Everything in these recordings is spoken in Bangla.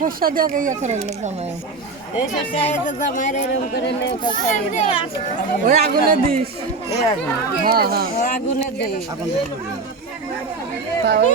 শস্য দিয়ে ইয়ে করে জামাই এই শস্যা তো জামাইয়ের এরকম করে। ওই আগুনে দিস হ্যাঁ হ্যাঁ আগুনে দেই তা ওই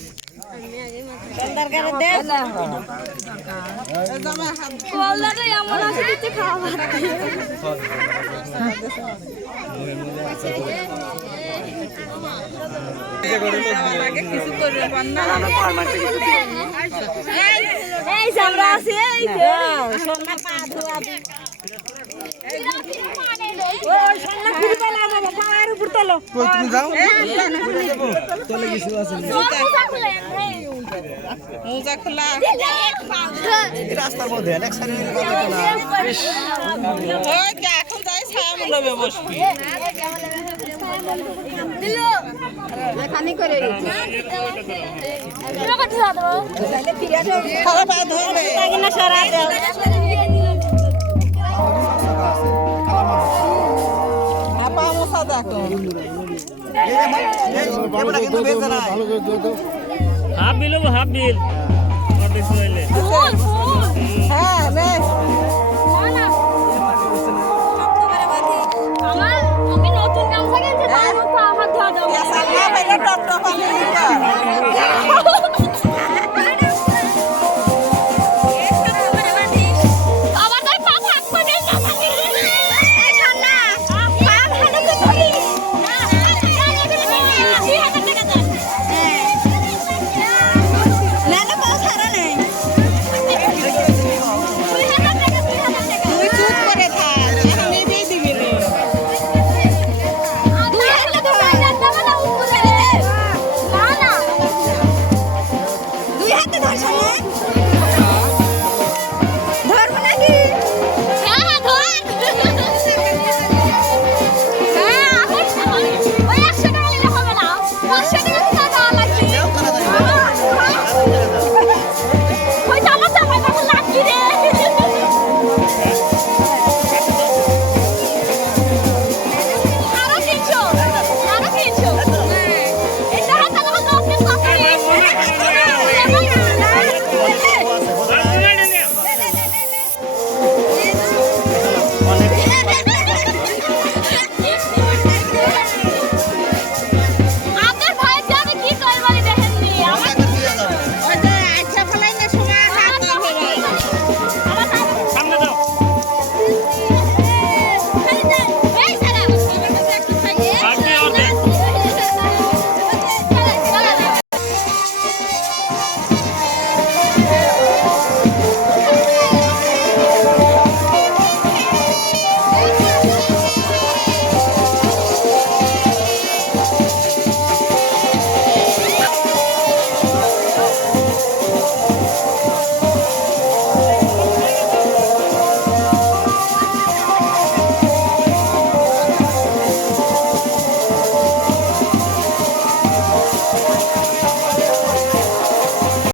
এই আমরা আছি এই সোনা পা ধোয়া দে। ওই সামনে ঘুরে তোলো বাবা তোলো কই তুমি যাও মোজা খোলা রাস্তার মধ্যে এক সাইডে ওই যে এখন যাই ছায়া মণ্ডপে বসবি খাওয়া পা ধোবে তাকে সরা দাও হাফ বিল হাফ বিল। হ্যাঁ বেশ।